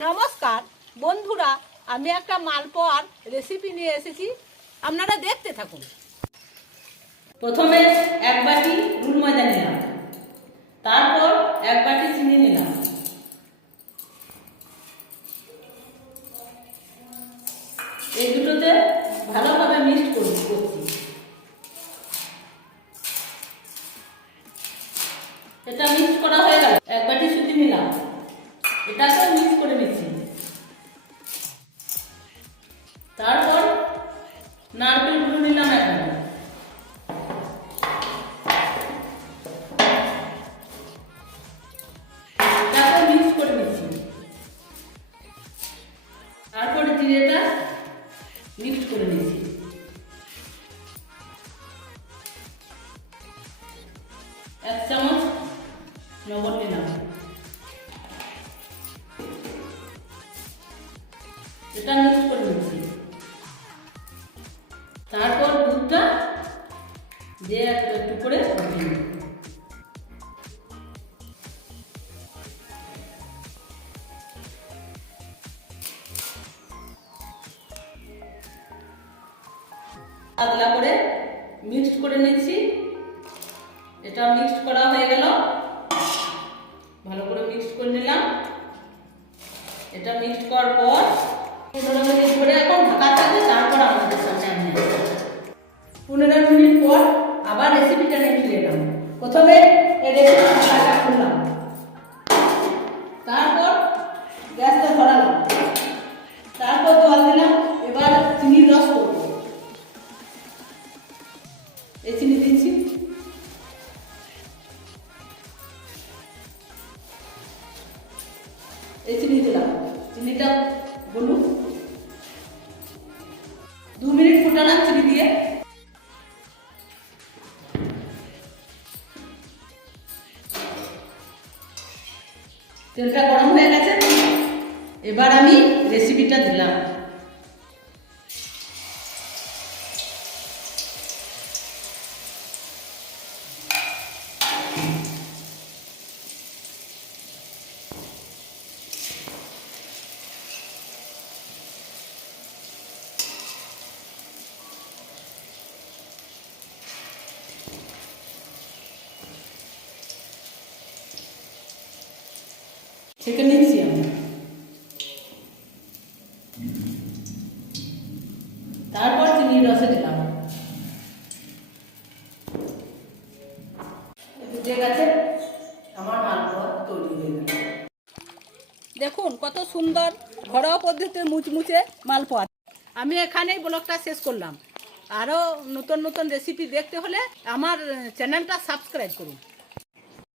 নমস্কার বন্ধুরা, আমি একটা মালপোয়ার রেসিপি নিয়ে এসেছি, আপনারা দেখতে থাকুন। প্রথমে এক বাটি গুড় ময়দা নিলাম, তারপর এক বাটি চিনি নিলাম, এই দুটোতে ভালোভাবে মিক্সড করছি। এটা মিক্স করা হয়ে গেল। এক বাটি সুজি নিলাম, এটাকেও মিক্স করে নিচ্ছি। তারপর নারকেল গুঁড়ো নিলাম এক বাটি, এটাকেও মিক্স করে নিচ্ছি। তারপর জিরেটা মিক্স করে নিচ্ছি। এক চামচ লবণ নিলাম, এটা মিক্স করে নিচ্ছি। তারপর দুধটা দিয়ে একটু করে ফুটিয়ে নেব। পাতলা করে মিক্সড করে নিচ্ছি। এটা মিক্সড করা হয়ে গেল, ভালো করে মিক্সড করে নিলাম। এটা মিক্সড করার পর 15 মিনিট ধরে এখন ঢাকা থাকবে। তারপর আমাদের সামনে আমি 15 মিনিট পর আবার রেসিপিটা নিয়ে ফিরে এলাম। প্রথমে এই রেসিপিটা করলাম, তারপর গ্যাসটা ধরালাম, তারপর জল দিলাম। এবার চিনির রস করবো। এই চিনি দিচ্ছি, এই চিনি দিলাম। চিনিটা বলুন 2 মিনিট ফুটালাম চিনি দিয়ে। তেলটা গরম হয়ে গেছে, এবার আমি রেসিপিটা দিলাম। ছেঁকে নিচ্ছি আমি। তারপর চিনির রসে দিলাম। যে গেছে আমার মালপোয়া তৈরি হয়ে গেল। দেখুন কত সুন্দর ঘরোয়া পদ্ধতিতে মুচমুচে মালপোয়া। আমি এখানেই ব্লগটা শেষ করলাম। আরও নতুন নতুন রেসিপি দেখতে হলে আমার চ্যানেলটা সাবস্ক্রাইব করুন।